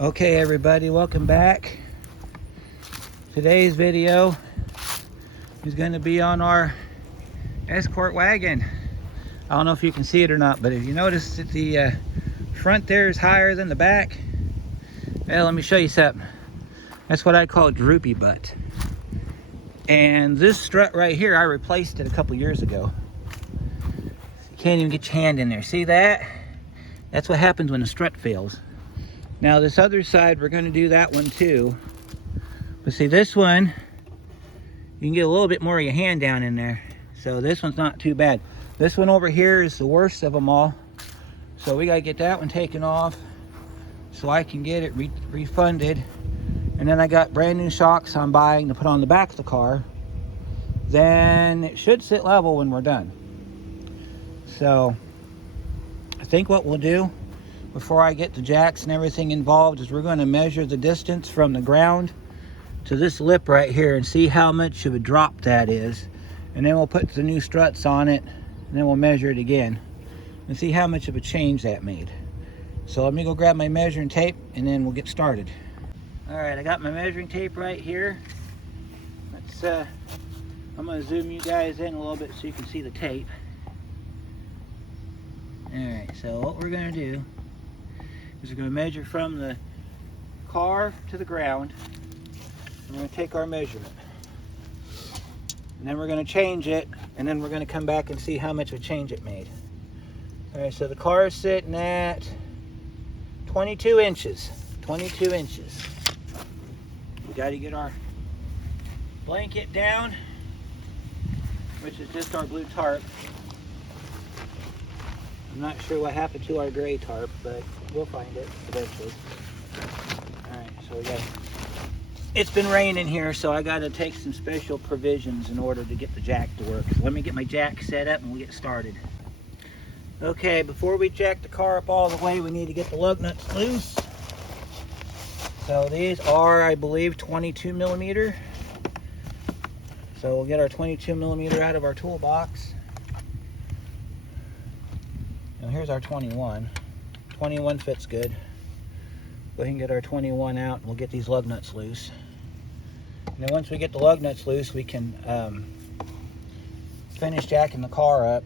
Okay everybody, welcome back. Today's video is going to be on our Escort wagon. I don't know if you can see it or not, but if you notice that the front there is higher than the back, well, let me show you something. That's what I call droopy butt. And this strut right here, I replaced it a couple years ago. You can't even get your hand in there. See that? That's what happens when the strut fails. Now this other side, we're going to do that one too. But see, this one, you can get a little bit more of your hand down in there. So this one's not too bad. This one over here is the worst of them all. So we got to get that one taken off so I can get it refunded. And then I got brand new shocks I'm buying to put on the back of the car. Then it should sit level when we're done. So I think what we'll do before I get the jacks and everything involved is we're going to measure the distance from the ground to this lip right here and see how much of a drop that is. And then we'll put the new struts on it, and then we'll measure it again and see how much of a change that made. So let me go grab my measuring tape and then we'll get started. All right, I got my measuring tape right here. Let's I'm going to zoom you guys in a little bit so you can see the tape. All right, so what we're going to do is we're going to measure from the car to the ground. We're going to take our measurement. And then we're going to change it, and then we're going to come back and see how much of a change it made. All right, so the car is sitting at 22 inches. 22 inches. We got to get our blanket down, which is just our blue tarp. I'm not sure what happened to our gray tarp, but we'll find it eventually. All right, so we got. It's been raining here, so I got to take some special provisions in order to get the jack to work. So let me get my jack set up and we'll get started. Okay, before we jack the car up all the way, we need to get the lug nuts loose. So these are, I believe, 22 millimeter. So we'll get our 22 millimeter out of our toolbox. Now here's our 21. 21 fits good. Go ahead and get our 21 out and we'll get these lug nuts loose. And then once we get the lug nuts loose, we can finish jacking the car up.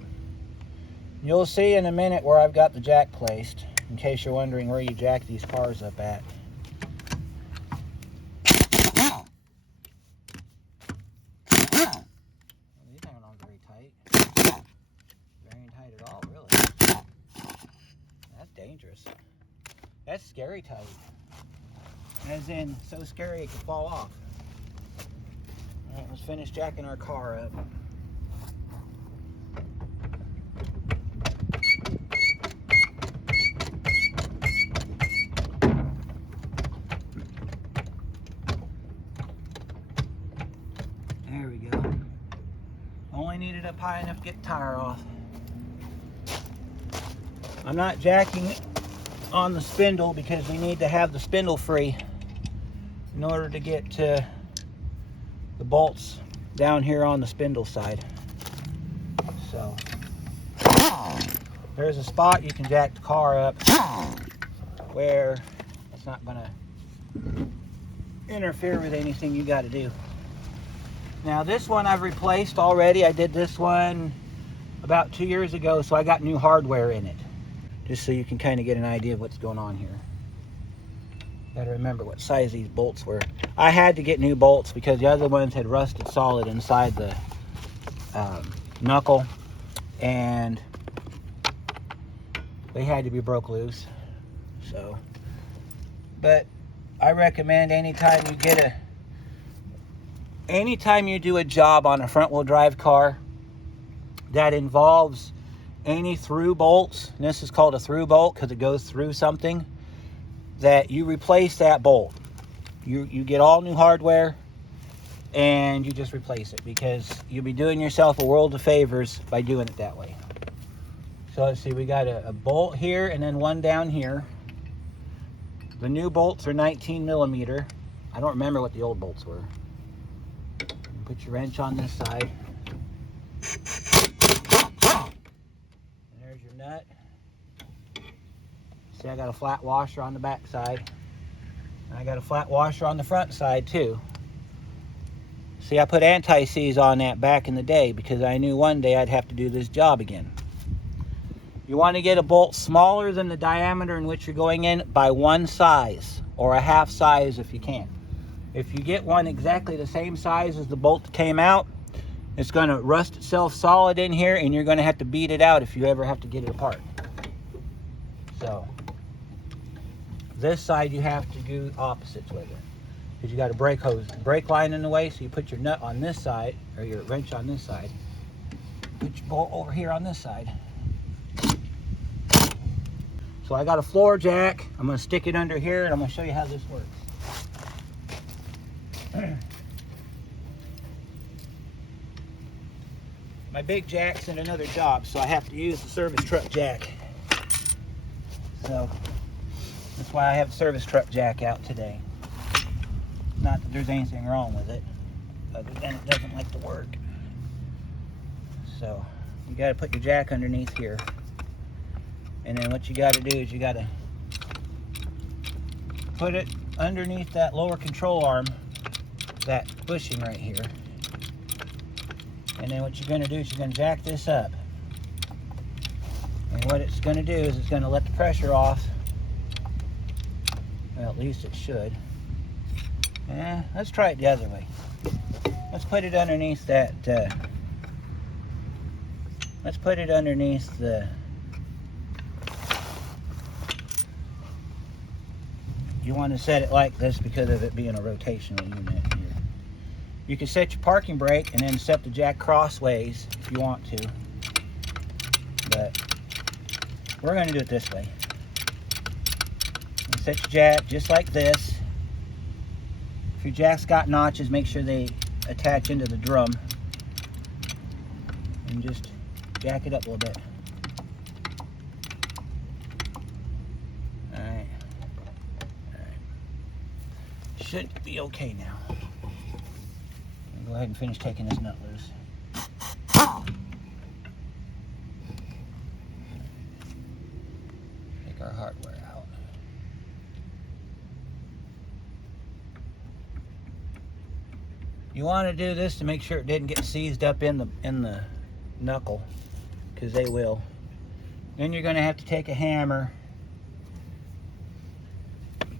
You'll see in a minute where I've got the jack placed, in case you're wondering where you jack these cars up at. These aren't on very tight. Very tight at all, really. That's dangerous. That's scary tight. As in, so scary it could fall off. All right, let's finish jacking our car up. There we go. Only needed up high enough to get the tire off. I'm not jacking on the spindle because we need to have the spindle free in order to get to the bolts down here on the spindle side. So there's a spot you can jack the car up where it's not going to interfere with anything you got to do. Now this one I've replaced already. I did this one about 2 years ago, so I got new hardware in it. Just so you can kind of get an idea of what's going on here. Gotta remember what size these bolts were. I had to get new bolts because the other ones had rusted solid inside the knuckle, and they had to be broke loose. So, but I recommend anytime you do a job on a front wheel drive car that involves any through bolts, and this is called a through bolt because it goes through something, that you replace that bolt. You get all new hardware and you just replace it, because you'll be doing yourself a world of favors by doing it that way. So let's see, we got a bolt here and then one down here. The new bolts are 19 millimeter. I don't remember what the old bolts were. Put your wrench on this side. And there's your nut. See, I got a flat washer on the back side. I got a flat washer on the front side too. See, I put anti-seize on that back in the day because I knew one day I'd have to do this job again. You want to get a bolt smaller than the diameter in which you're going in by one size, or a half size if you can. If you get one exactly the same size as the bolt that came out, it's going to rust itself solid in here, and you're going to have to beat it out if you ever have to get it apart. So this side you have to do opposites with it, because you got a brake line in the way. So you put your nut on this side, or your wrench on this side. Put your bolt over here on this side. So I got a floor jack. I'm going to stick it under here, and I'm going to show you how this works. My big jack's in another job, so I have to use the service truck jack. So that's why I have the service truck jack out today. Not that there's anything wrong with it, other than it doesn't like to work. So you got to put your jack underneath here. And then what you got to do is you got to put it underneath that lower control arm, that bushing right here. And then what you're going to do is you're going to jack this up. And what it's going to do is it's going to let the pressure off. Well, at least it should. Let's try it the other way. Let's put it underneath that. Let's put it underneath the. You want to set it like this because of it being a rotational unit here. You can set your parking brake and then set the jack crossways if you want to. But we're going to do it this way. You set your jack just like this. If your jack's got notches, make sure they attach into the drum. And just jack it up a little bit. Should be okay now. Go ahead and finish taking this nut loose. Take our hardware out. You want to do this to make sure it didn't get seized up in the knuckle, because they will. Then you're going to have to take a hammer,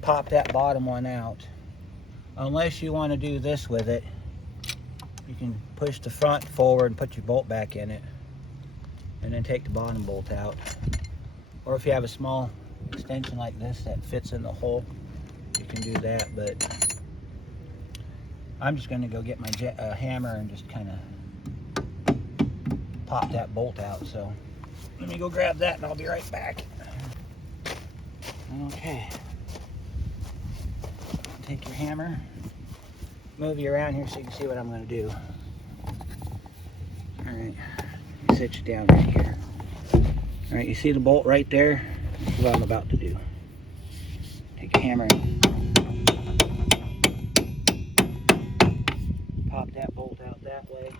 pop that bottom one out. Unless you want to do this with it, you can push the front forward and put your bolt back in it, and then take the bottom bolt out. Or if you have a small extension like this that fits in the hole, you can do that. But I'm just going to go get my hammer and just kind of pop that bolt out. So let me go grab that and I'll be right back. Okay. Take your hammer, move you around here so you can see what I'm going to do. Alright, set you down right here. Alright, you see the bolt right there? This is what I'm about to do. Take a hammer and pop that bolt out that way.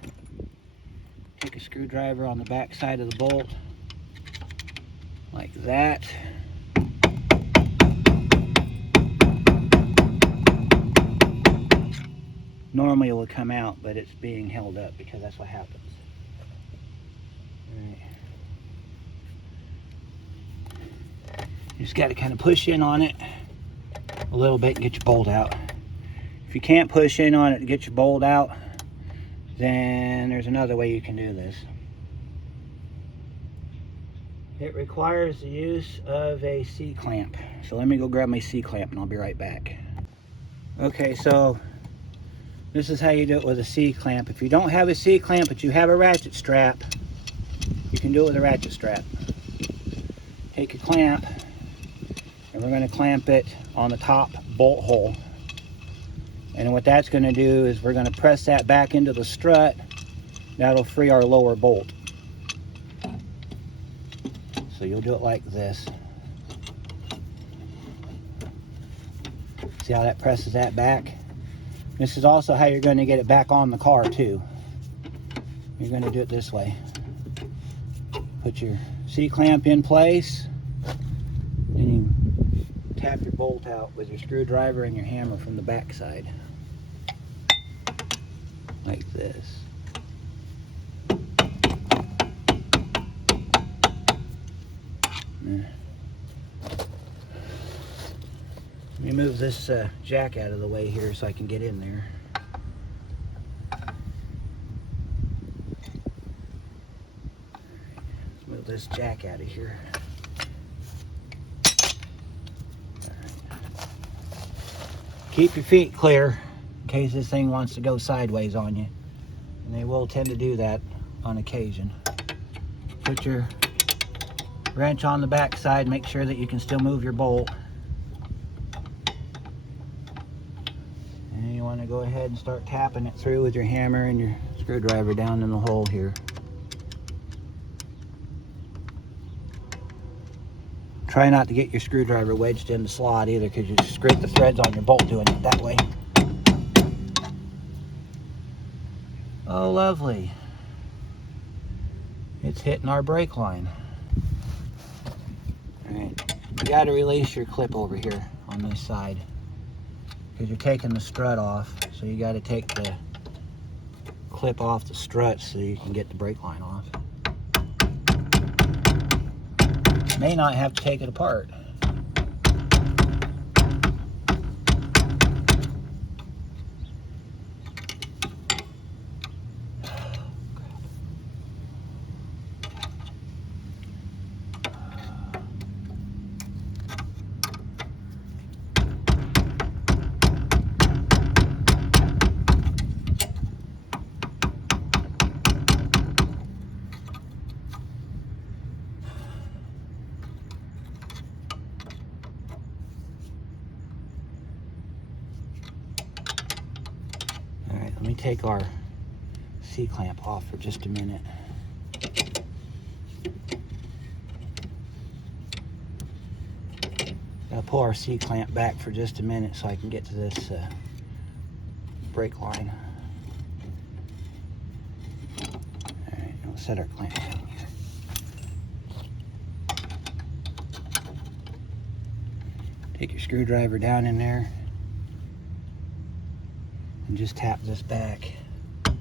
Take a screwdriver on the back side of the bolt, like that. Normally it would come out, but it's being held up because that's what happens. All right. You just got to kind of push in on it a little bit and get your bolt out. If you can't push in on it to get your bolt out, then there's another way you can do this. It requires the use of a C-clamp. So let me go grab my C-clamp and I'll be right back. Okay, so this is how you do it with a C-clamp. If you don't have a C-clamp but you have a ratchet strap, you can do it with a ratchet strap. Take your clamp and we're going to clamp it on the top bolt hole. And what that's going to do is we're going to press that back into the strut. That'll free our lower bolt. So you'll do it like this. See how that presses that back? This is also how you're going to get it back on the car too. You're going to do it this way. Put your C-clamp in place, and you tap your bolt out with your screwdriver and your hammer from the back side. Like this. Let me move this jack out of the way here so I can get in there. Let's move this jack out of here. Keep your feet clear in case this thing wants to go sideways on you. And they will tend to do that on occasion. Put your wrench on the back side, make sure that you can still move your bolt. And you want to go ahead and start tapping it through with your hammer and your screwdriver down in the hole here. Try not to get your screwdriver wedged in the slot either, because you scrape the threads on your bolt doing it that way. Oh, lovely. It's hitting our brake line. Alright, you got to release your clip over here on this side, because you're taking the strut off. So you got to take the clip off the strut so you can get the brake line off. May not have to take it apart. Let me take our C-clamp off for just a minute. I'll pull our C-clamp back for just a minute so I can get to this brake line. Alright, we'll set our clamp down here. Take your screwdriver down in there and just tap this back. Let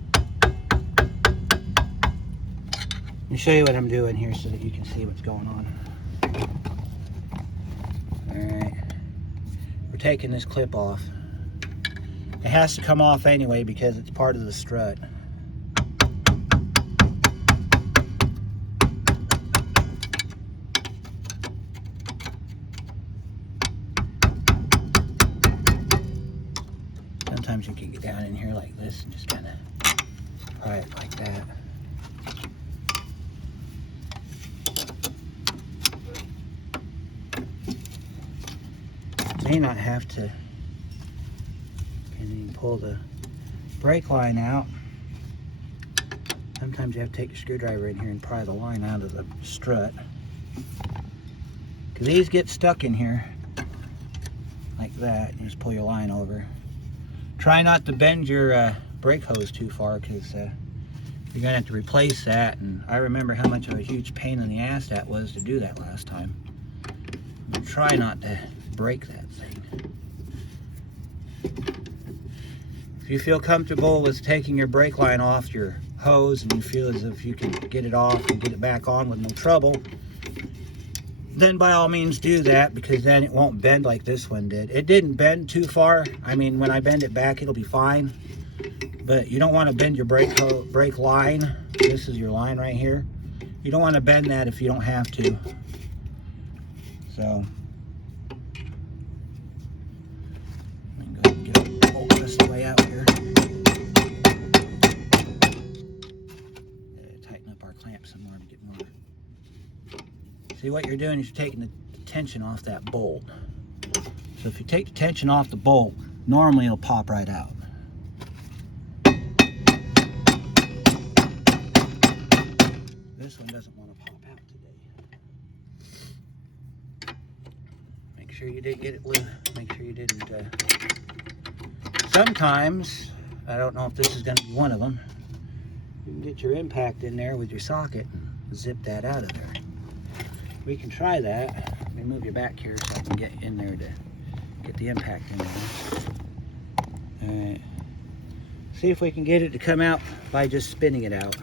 me show you what I'm doing here so that you can see what's going on. Alright, we're taking this clip off. It has to come off anyway because it's part of the strut. Sometimes you can get down in here like this and just kind of pry it like that. You may not have to, and then you pull the brake line out. Sometimes you have to take your screwdriver in here and pry the line out of the strut, because these get stuck in here like that. You just pull your line over. Try not to bend your brake hose too far, because you're gonna have to replace that, and I remember how much of a huge pain in the ass that was to do that last time. And try not to break that thing. If you feel comfortable with taking your brake line off your hose and you feel as if you can get it off and get it back on with no trouble, then by all means do that, because then it won't bend like this one did. It didn't bend too far. I mean, when I bend it back, it'll be fine. But you don't want to bend your brake line. This is your line right here. You don't want to bend that if you don't have to. So, I'm going to go ahead and get the bolt this way out here. Tighten up our clamp some more to get more. See, what you're doing is you're taking the tension off that bolt. So if you take the tension off the bolt, normally it'll pop right out. This one doesn't want to pop out today. Make sure you didn't get it loose. Make sure you didn't. Sometimes, I don't know if this is going to be one of them, you can get your impact in there with your socket and zip that out of there. We can try that. me move you back here so I can get in there to get the impact in there. Alright. See if we can get it to come out by just spinning it out.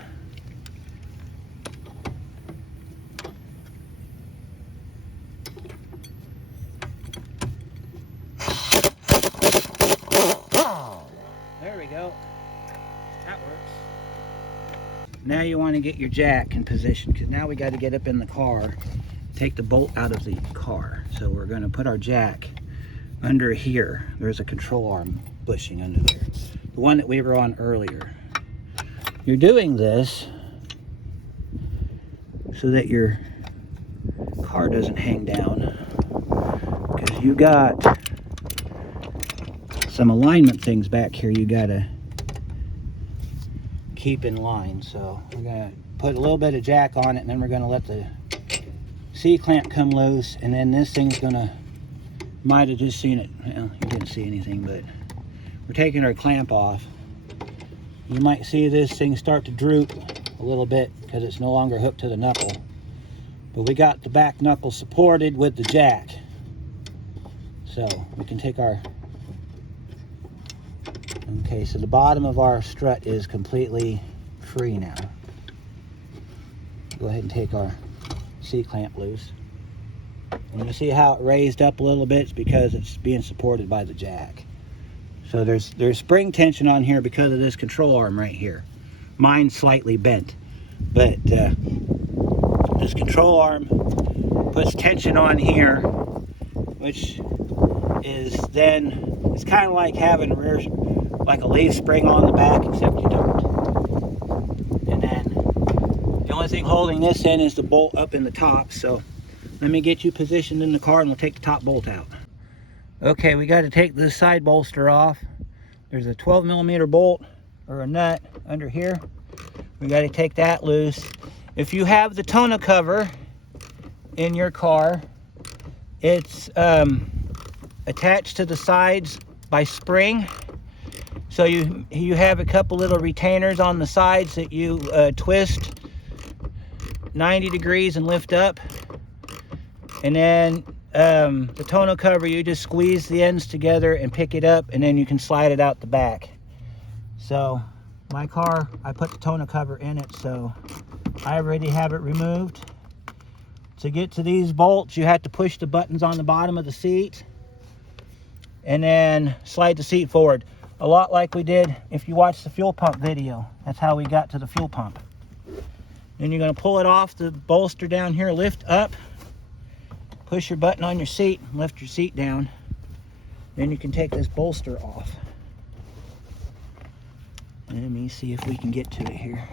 There we go. That works. Now you want to get your jack in position, because now we got to get up in the car, take the bolt out of the car. So we're going to put our jack under here. There's a control arm bushing under there, the one that we were on earlier. You're doing this so that your car doesn't hang down, because you got some alignment things back here you gotta keep in line. So we're gonna put a little bit of jack on it, and then we're gonna let the C-clamp come loose, and then this thing's gonna, might have just seen it, well, you didn't see anything, but we're taking our clamp off. You might see this thing start to droop a little bit because it's no longer hooked to the knuckle, but we got the back knuckle supported with the jack, so we can take our, okay, so the bottom of our strut is completely free now. Go ahead and take our C-clamp loose. And you see how it raised up a little bit? It's because it's being supported by the jack. So there's spring tension on here because of this control arm right here. Mine's slightly bent, but this control arm puts tension on here, which is then, it's kind of like having a rear, like a leaf spring on the back, except you don't. And then the only thing holding this in is the bolt up in the top. So let me get you positioned in the car and we'll take the top bolt out. Okay, we got to take this side bolster off. There's a 12mm bolt or a nut under here. We got to take that loose. If you have the tonneau cover in your car, it's attached to the sides by spring. So you have a couple little retainers on the sides that you twist 90 degrees and lift up. And then the tonneau cover, you just squeeze the ends together and pick it up, and then you can slide it out the back. So my car, I put the tonneau cover in it, so I already have it removed. To get to these bolts, you have to push the buttons on the bottom of the seat and then slide the seat forward. A lot like we did if you watch the fuel pump video. That's how we got to the fuel pump. Then you're going to pull it off the bolster down here, lift up, push your button on your seat, lift your seat down. Then you can take this bolster off. Let me see if we can get to it here.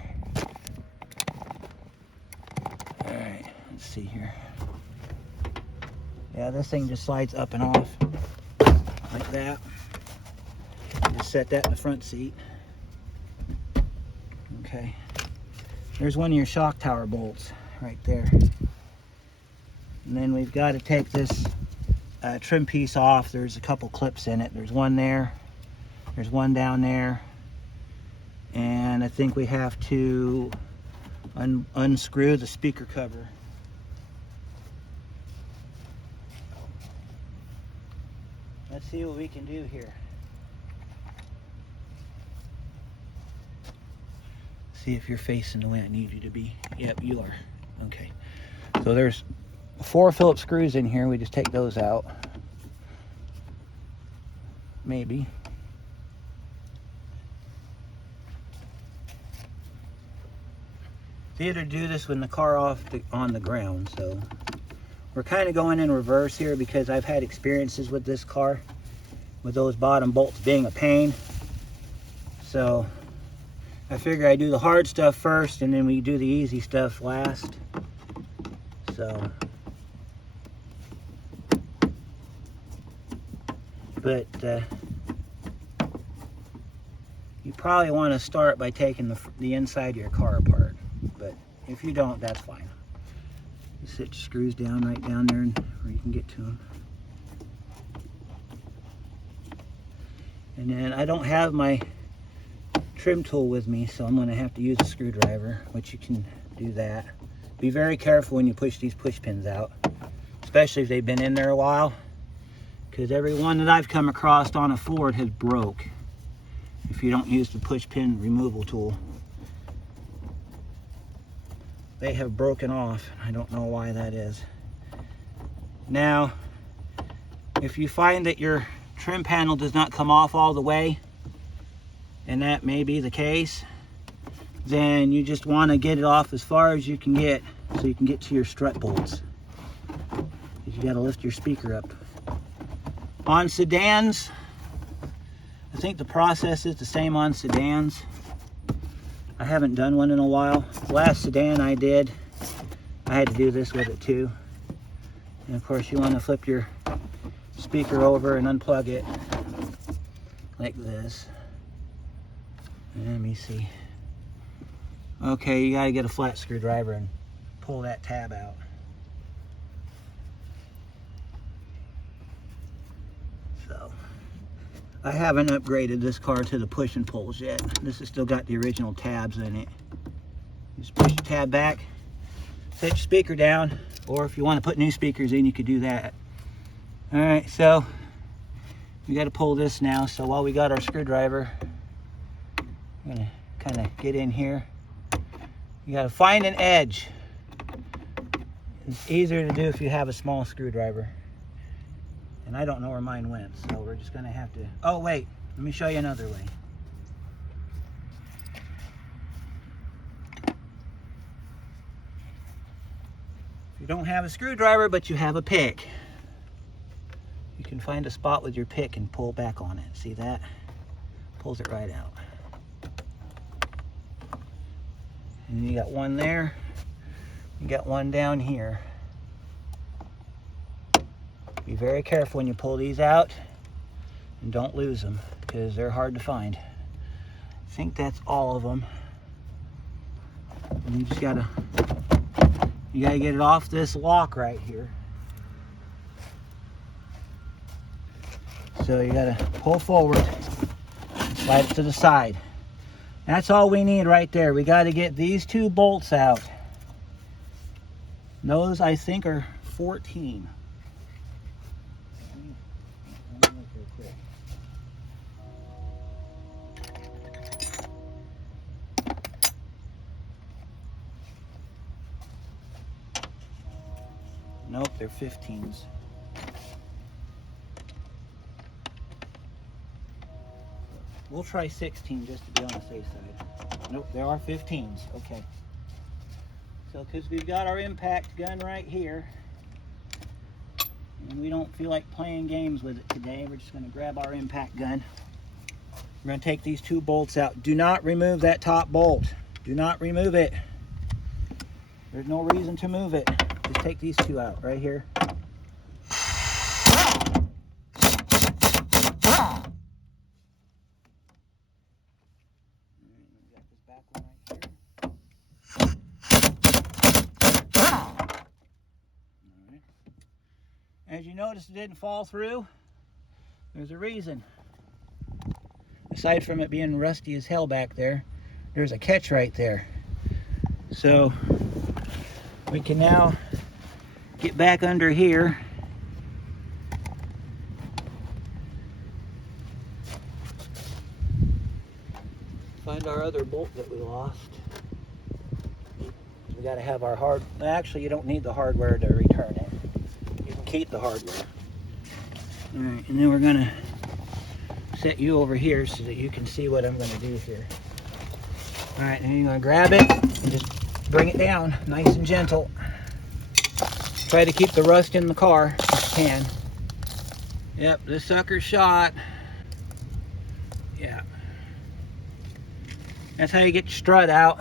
All right, let's see here. Yeah, this thing just slides up and off like that. Just set that in the front seat. Okay. There's one of your shock tower bolts right there. And then we've got to take this trim piece off. There's a couple clips in it. There's one there. There's one down there. And I think we have to unscrew the speaker cover. Let's see what we can do here. See if you're facing the way I need you to be. Yep, you are. Okay. So there's 4 Phillips screws in here. We just take those out. Maybe. It's easier to do this when the car on the ground. So we're kind of going in reverse here because I've had experiences with this car with those bottom bolts being a pain. So I figure I do the hard stuff first and then we do the easy stuff last. So, but you probably want to start by taking the inside of your car apart. But if you don't, that's fine. You sit your screws down right down there where you can get to them. And then I don't have my trim tool with me, so I'm going to have to use a screwdriver, which you can do that. Be very careful when you push these push pins out, especially if they've been in there a while, because every one that I've come across on a Ford has broke if you don't use the push pin removal tool. They have broken off. I don't know why that is. Now, if you find that your trim panel does not come off all the way, and that may be the case, then you just want to get it off as far as you can get so you can get to your strut bolts. You got to lift your speaker up. On sedans, I think the process is the same on sedans. I haven't done one in a while. The last sedan I did, I had to do this with it too. And of course you want to flip your speaker over and unplug it like this. Let me see. Okay, you got to get a flat screwdriver and pull that tab out. So, I haven't upgraded this car to the push and pulls yet. This has still got the original tabs in it. Just push the tab back, set your speaker down, or if you want to put new speakers in, you could do that. All right, so we got to pull this now. So while we got our screwdriver, I'm gonna kind of get in here. You got to find an edge. It's easier to do if you have a small screwdriver. And I don't know where mine went, so we're just gonna have to, oh wait, let me show you another way. If you don't have a screwdriver, but you have a pick, you can find a spot with your pick and pull back on it. See that? Pulls it right out. And you got one there, you got one down here. Be very careful when you pull these out and don't lose them because they're hard to find. I think that's all of them. And you just gotta get it off this lock right here. So you gotta pull forward, slide it to the side. That's all we need right there. We got to get these two bolts out. Those I think are 14. Nope, they're 15s. We'll try 16 just to be on the safe side. Nope, there are 15s. Okay. So, because we've got our impact gun right here, and we don't feel like playing games with it today, we're just going to grab our impact gun. We're going to take these two bolts out. Do not remove that top bolt. Do not remove it. There's no reason to move it. Just take these two out right here. As you notice, it didn't fall through. There's a reason. Aside from it being rusty as hell back there, there's a catch right there. So we can now get back under here. Find our other bolt that we lost. We got to have our actually, you don't need the hardware to return it. You can keep the hardware. All right, and then we're going to set you over here so that you can see what I'm going to do here. All right, and you're going to grab it and just bring it down nice and gentle. Try to keep the rust in the car if you can. Yep, this sucker's shot. Yeah. That's how you get your strut out.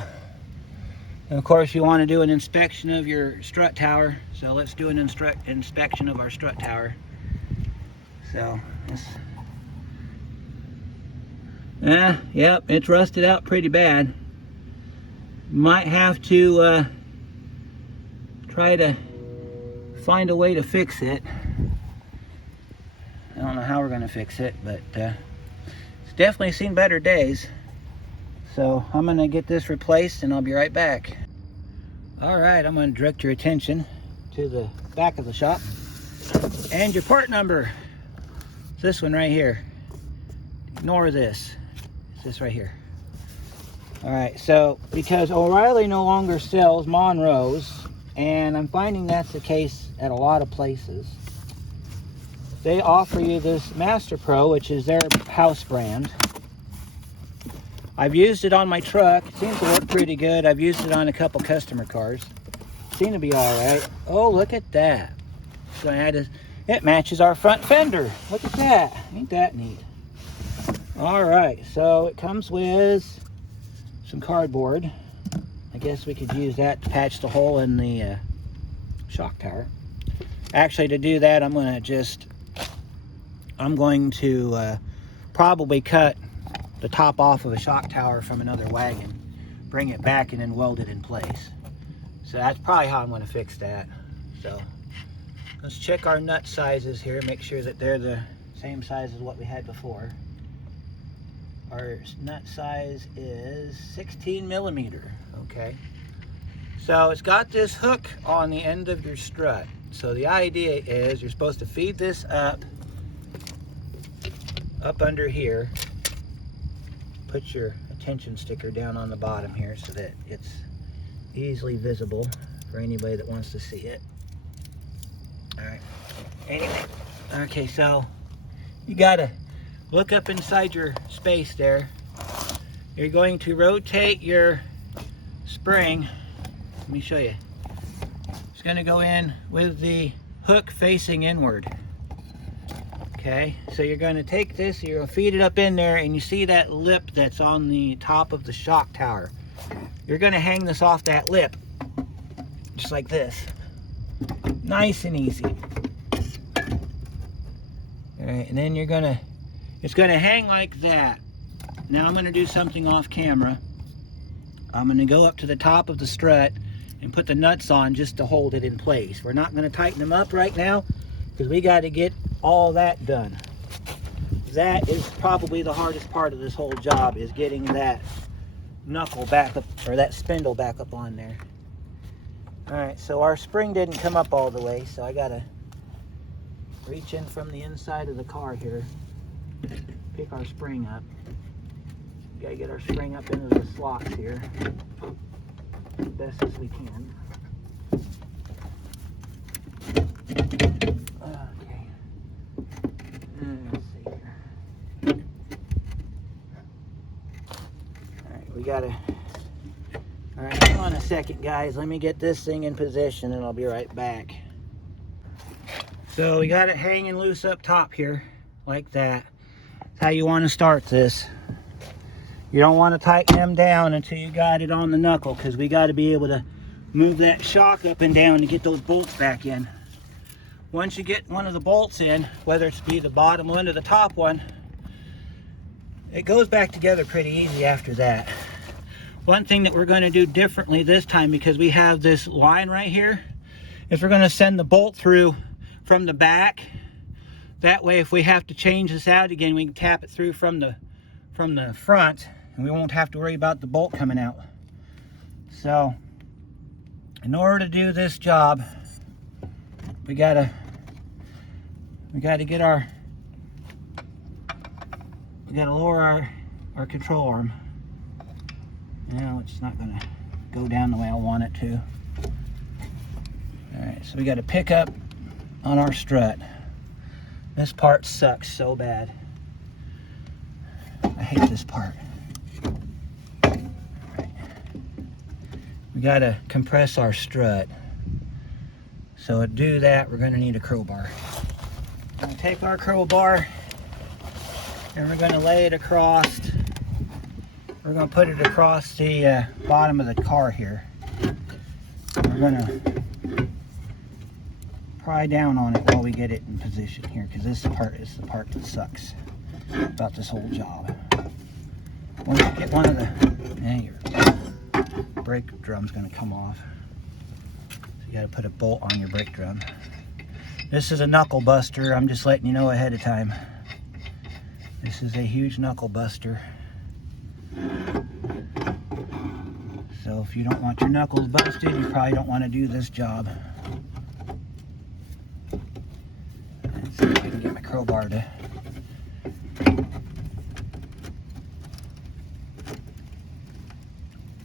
And of course you want to do an inspection of your strut tower. So let's do an inspection of our strut tower. So, yep, it's rusted out pretty bad. Might have to try to find a way to fix it. I don't know how we're going to fix it, but it's definitely seen better days. So I'm going to get this replaced and I'll be right back. All right, I'm going to direct your attention to the back of the shop. And your part number. It's this one right here. Ignore this. It's this right here. Alright, so because O'Reilly no longer sells Monroe's, and I'm finding that's the case at a lot of places, they offer you this Master Pro, which is their house brand. I've used it on my truck. It seems to work pretty good. I've used it on a couple customer cars. Seem to be alright. Oh, look at that. So it matches our front fender. Look at that. Ain't that neat? Alright, so it comes with some cardboard. I guess we could use that to patch the hole in the shock tower. Actually, to do that, I'm going to probably cut the top off of a shock tower from another wagon, bring it back, and then weld it in place. So that's probably how I'm going to fix that. So let's check our nut sizes here, make sure that they're the same size as what we had before. Our nut size is 16 millimeter. Okay, so it's got this hook on the end of your strut. So the idea is you're supposed to feed this up under here. Put your attention sticker down on the bottom here so that it's easily visible for anybody that wants to see it. All right. Anyway, okay, so you gotta look up inside your space there. You're going to rotate your spring. Let me show you. It's going to go in with the hook facing inward. Okay, so you're going to take this, you're going to feed it up in there, and you see that lip that's on the top of the shock tower. You're going to hang this off that lip, just like this. Nice and easy. All right, and then it's going to hang like that. Now I'm going to do something off camera. I'm going to go up to the top of the strut and put the nuts on just to hold it in place. We're not going to tighten them up right now because we got to get all that done. That is probably the hardest part of this whole job, is getting that knuckle back up, or that spindle back up on there. All right, so our spring didn't come up all the way, so I gotta reach in from the inside of the car here, pick our spring up. Gotta get our spring up into the slots here as best as we can. Okay. Let's see here. Alright, we gotta... Alright, hang on a second, guys. Let me get this thing in position and I'll be right back. So we got it hanging loose up top here, like that. That's how you want to start this. You don't want to tighten them down until you got it on the knuckle, because we got to be able to move that shock up and down to get those bolts back in. Once you get one of the bolts in, whether it's be the bottom one or the top one, it goes back together pretty easy after that. One thing that we're going to do differently this time, because we have this line right here, is we're going to send the bolt through from the back. That way, if we have to change this out again, we can tap it through from the front, and we won't have to worry about the bolt coming out. So in order to do this job, we gotta lower our control arm. Now it's not gonna go down the way I want it to. All right, so we got to pick up on our strut. This part sucks so bad. I hate this part. Right. We gotta compress our strut. So to do that, we're gonna need a crowbar. We're gonna take our crowbar and we're gonna lay it across. We're gonna put it across the bottom of the car here. We're gonna pry down on it while we get it in position here, because this part is the part that sucks about this whole job. Once you get one of your brake drum's going to come off. So you got to put a bolt on your brake drum. This is a knuckle buster. I'm just letting you know ahead of time. This is a huge knuckle buster. So if you don't want your knuckles busted, you probably don't want to do this job. See if I can get my crowbar to.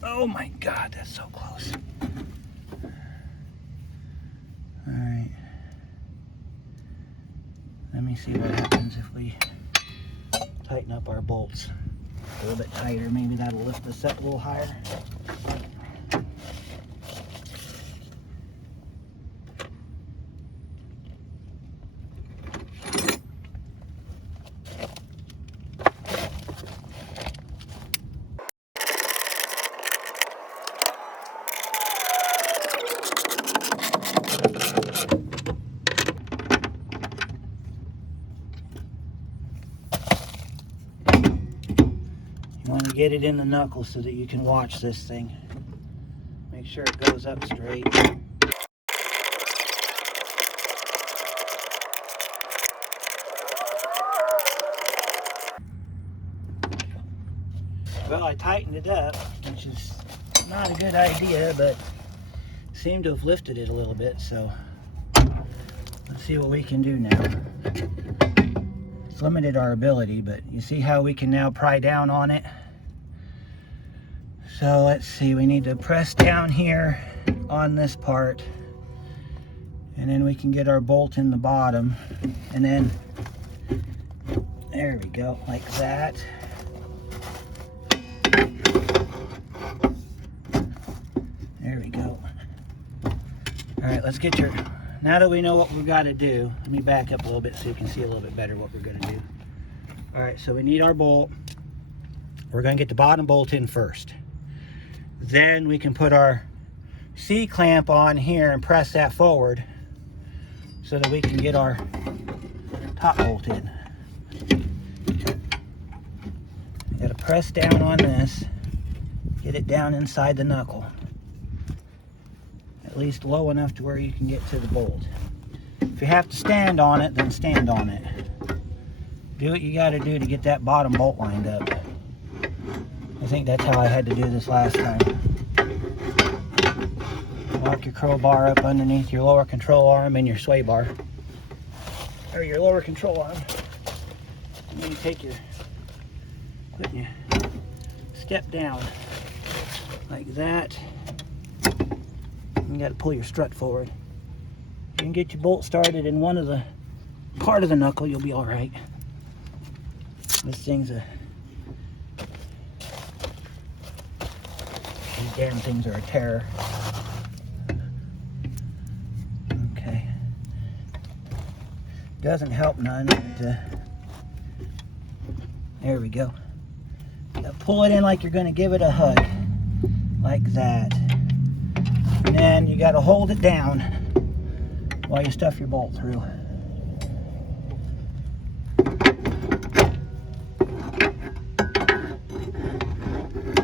Oh my God, that's so close. All right. Let me see what happens if we tighten up our bolts a little bit tighter. Maybe that'll lift this up a little higher. You want to get it in the knuckles so that you can watch this thing. Make sure it goes up straight. Well, I tightened it up, which is not a good idea, but seemed to have lifted it a little bit, so let's see what we can do now. It's limited our ability, but you see how we can now pry down on it? So let's see, we need to press down here on this part, and then we can get our bolt in the bottom, and then there we go, like that. There we go. All right, let's get your, now that we know what we've got to do, let me back up a little bit so you can see a little bit better what we're going to do. All right, so we need our bolt. We're going to get the bottom bolt in first. Then we can put our C-clamp on here and press that forward so that we can get our top bolt in. You got to press down on this, get it down inside the knuckle. At least low enough to where you can get to the bolt. If you have to stand on it, then stand on it. Do what you got to do to get that bottom bolt lined up. I think that's how I had to do this last time. Lock your crowbar up underneath your lower control arm and your sway bar. Or your lower control arm. And then you take your, putting your step down like that. You got to pull your strut forward. You can get your bolt started in one of the part of the knuckle, you'll be all right. This thing's a, these damn things are a terror. Okay. Doesn't help none, but there we go. Now pull it in like you're going to give it a hug, like that. And then you got to hold it down while you stuff your bolt through.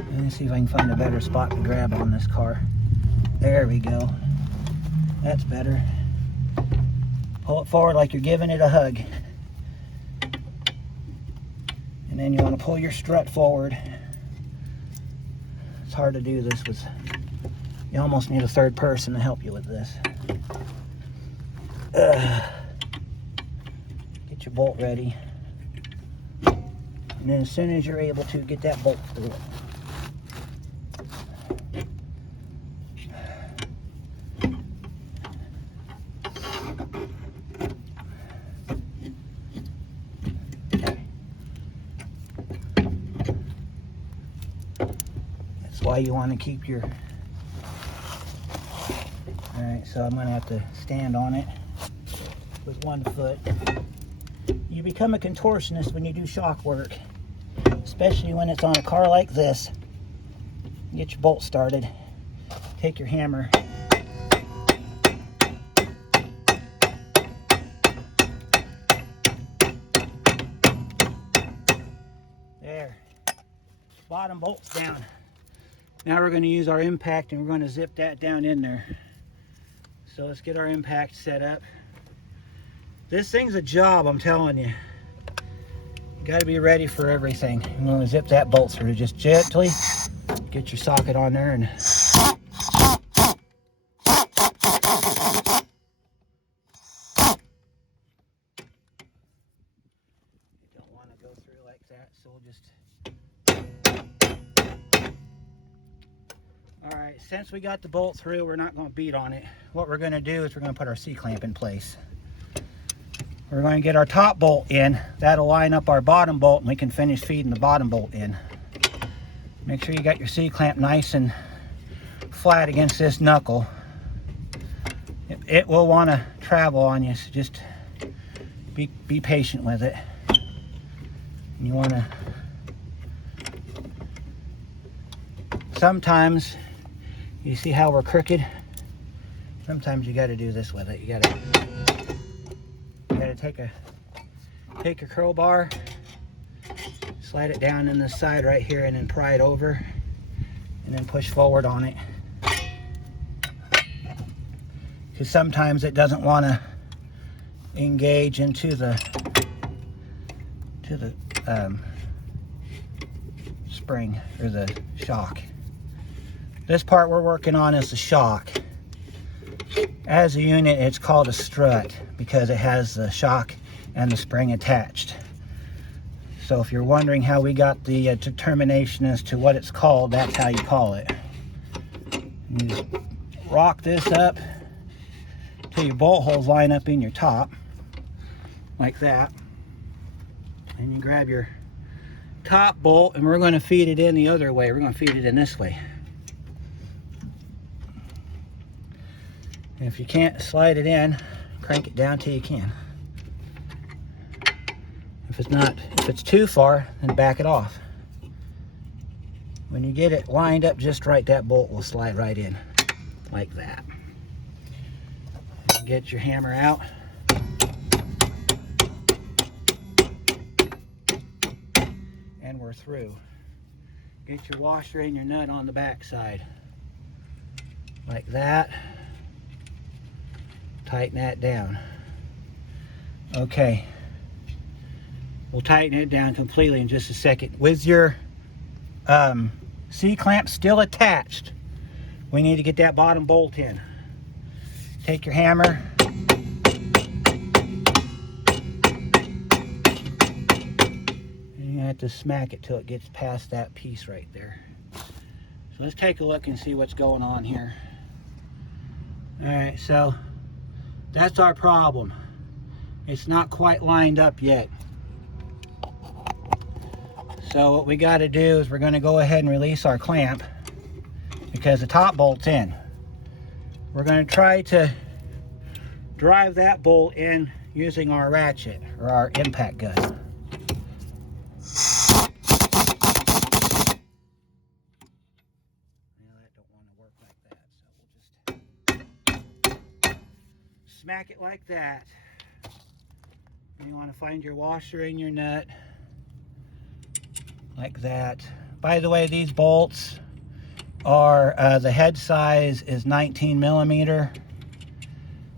Let me see if I can find a better spot to grab on this car. There we go. That's better. Pull it forward like you're giving it a hug. And then you want to pull your strut forward. It's hard to do this with, you almost need a third person to help you with this. Get your bolt ready. And then as soon as you're able to, get that bolt through it. That's why you want to keep your... Alright, so I'm going to have to stand on it with one foot. You become a contortionist when you do shock work, especially when it's on a car like this. Get your bolt started. Take your hammer. There. Bottom bolt's down. Now we're going to use our impact and we're going to zip that down in there. So let's get our impact set up. This thing's a job, I'm telling you. You got to be ready for everything. I'm going to zip that bolt through just gently. Get your socket on there and that, so we'll just... Alright, since we got the bolt through, we're not going to beat on it. What we're going to do is we're going to put our C-clamp in place. We're going to get our top bolt in. That'll line up our bottom bolt, and we can finish feeding the bottom bolt in. Make sure you got your C-clamp nice and flat against this knuckle. It will want to travel on you, so just be patient with it. And you want to... Sometimes, you see how we're crooked? Sometimes you got to do this with it. You got to take a crowbar, slide it down in the side right here, and then pry it over, and then push forward on it. Because sometimes it doesn't want to engage into the spring or the shock. This part we're working on is the shock. As a unit, it's called a strut because it has the shock and the spring attached. So if you're wondering how we got the determination as to what it's called, that's how you call it. You just rock this up till your bolt holes line up in your top, like that. And you grab your top bolt, and we're going to feed it in the other way. We're going to feed it in this way. And if you can't slide it in, crank it down till you can. If it's too far, then back it off. When you get it lined up just right, that bolt will slide right in, like that. And get your hammer out. And we're through. Get your washer and your nut on the back side, like that. Tighten that down. Okay, we'll tighten it down completely in just a second. With your C-clamp still attached, we need to get that bottom bolt in. Take your hammer, and you have to smack it till it gets past that piece right there. So let's take a look and see what's going on here. Alright, so that's our problem. It's not quite lined up yet. So what we got to do is we're going to go ahead and release our clamp because the top bolt's in. We're going to try to drive that bolt in using our ratchet or our impact gun. That don't want to work like that, so we'll just smack it like that. And you want to find your washer and your nut, like that. By the way, these bolts are, the head size is 19 millimeter,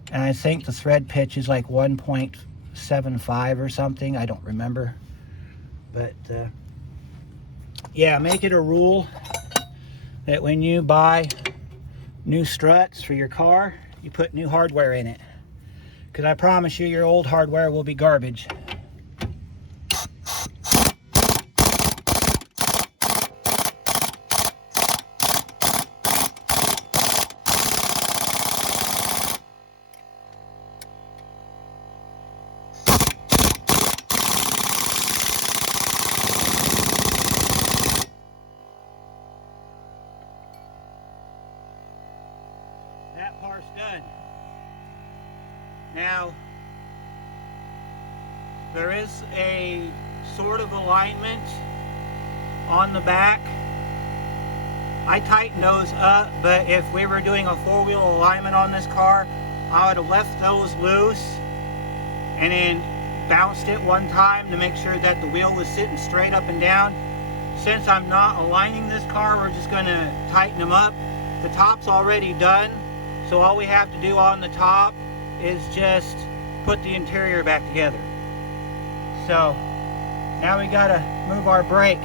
and I think the thread pitch is like 1.75 or something. I don't remember, but yeah, make it a rule that when you buy new struts for your car, you put new hardware in it, because I promise you your old hardware will be garbage. That part's done. Now, there is a sort of alignment on the back. I tightened those up, but if we were doing a four-wheel alignment on this car, I would have left those loose and then bounced it one time to make sure that the wheel was sitting straight up and down. Since I'm not aligning this car, we're just going to tighten them up. The top's already done, so all we have to do on the top is just put the interior back together. So now we got to move our brake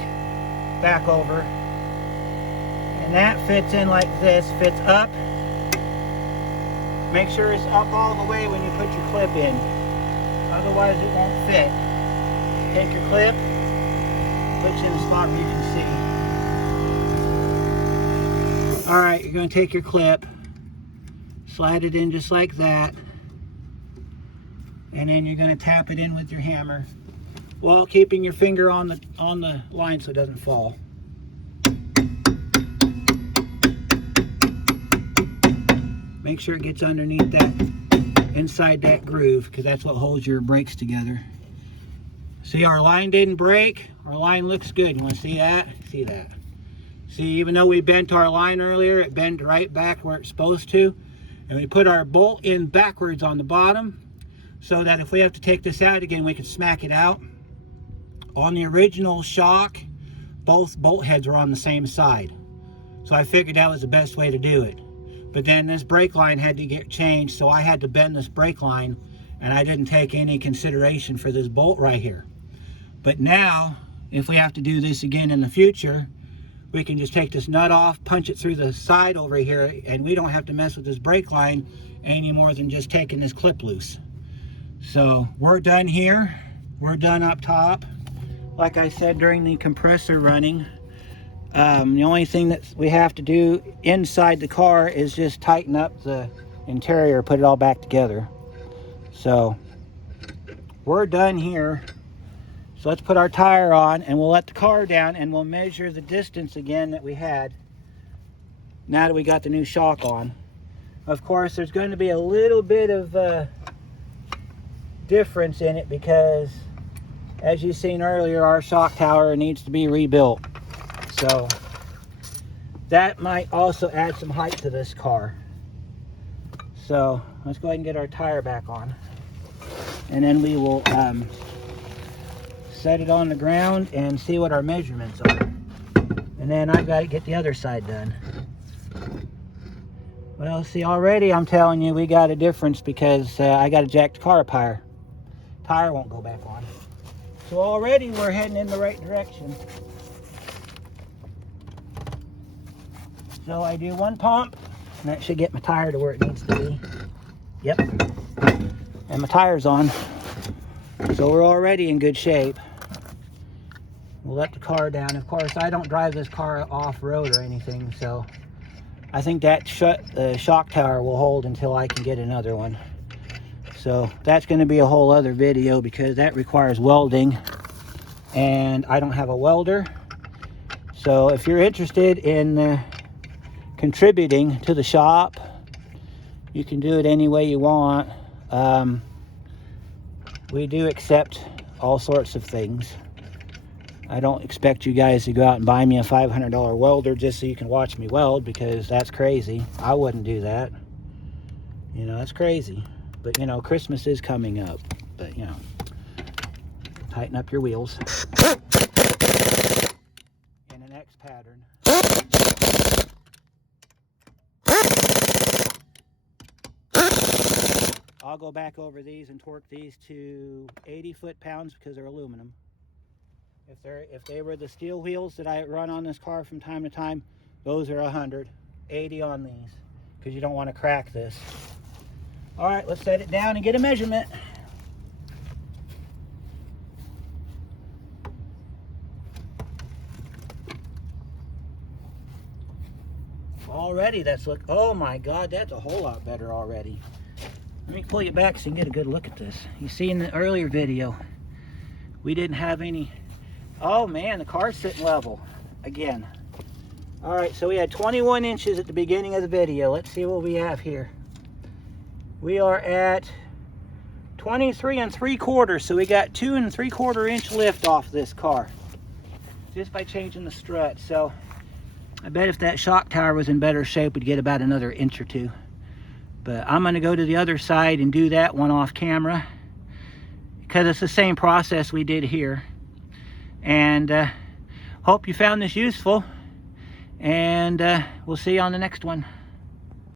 back over, and that fits in like this, fits up. Make sure it's up all the way when you put your clip in, otherwise it won't fit. Take your clip, Put you in a spot where you can see. All right, you're going to take your clip, slide it in just like that, and then you're going to tap it in with your hammer while keeping your finger on the line so it doesn't fall. Make sure it gets underneath that, inside that groove, because that's what holds your brakes together. See, our line didn't break. Our line looks good. You want to see that? See that? See, even though we bent our line earlier, it bent right back where it's supposed to. And we put our bolt in backwards on the bottom so that if we have to take this out again, we can smack it out. On the original shock, both bolt heads were on the same side. So I figured that was the best way to do it. But then this brake line had to get changed, so I had to bend this brake line, and I didn't take any consideration for this bolt right here. But now, if we have to do this again in the future, we can just take this nut off, punch it through the side over here, and we don't have to mess with this brake line any more than just taking this clip loose. So we're done here. We're done up top. Like I said during the compressor running, the only thing that we have to do inside the car is just tighten up the interior, put it all back together. So we're done here. So let's put our tire on and we'll let the car down and we'll measure the distance again that we had now that we got the new shock on. Of course, there's going to be a little bit of difference in it because, as you've seen earlier, our shock tower needs to be rebuilt. So that might also add some height to this car. So let's go ahead and get our tire back on. And then we will set it on the ground and see what our measurements are. And then I've got to get the other side done. Well, see, already I'm telling you we got a difference because I got to jack the car up higher. Tire won't go back on. So already we're heading in the right direction. So I do one pump, and that should get my tire to where it needs to be. Yep. And my tire's on. So we're already in good shape. We'll let the car down. Of course, I don't drive this car off-road or anything, so I think that shock tower will hold until I can get another one. So that's going to be a whole other video because that requires welding, and I don't have a welder. So if you're interested in contributing to the shop, you can do it any way you want. We do accept all sorts of things. I don't expect you guys to go out and buy me a $500 welder just so you can watch me weld, because that's crazy. I wouldn't do that. You know, that's crazy. But you know, Christmas is coming up. But you know, tighten up your wheels in an X pattern. I'll go back over these and torque these to 80 foot-pounds because they're aluminum. If they were the steel wheels that I run on this car from time to time, those are 180 on these because you don't want to crack this. All right, let's set it down and get a measurement. Already oh my God, that's a whole lot better already. Let me pull you back so you can get a good look at this. You see in the earlier video, we didn't have any. Oh man, the car's sitting level again. All right, so we had 21 inches at the beginning of the video. Let's see what we have here. We are at 23 3/4, so we got 2 3/4 inch lift off this car just by changing the strut. So I bet if that shock tower was in better shape, we'd get about another inch or two. But I'm going to go to the other side and do that one off camera because it's the same process we did here. And hope you found this useful, and we'll see you on the next one.